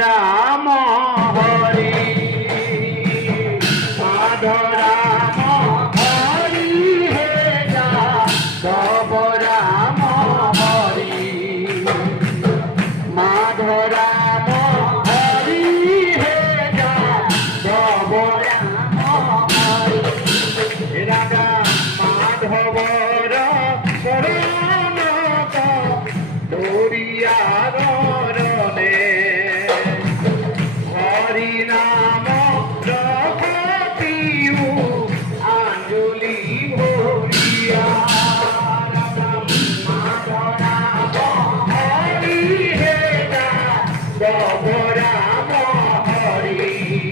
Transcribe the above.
রাম হরি মাধব রাম হরি হে যাদব রাম হরি মাধব রাম হরি হে যাদব রাম হরি রাধা মাধবর শরণত দরিয়ার রণে হরি নাম রঘপিউ আঞ্জলি ভরিয়া মাধব রাম হরি হে যাদব রাম হরি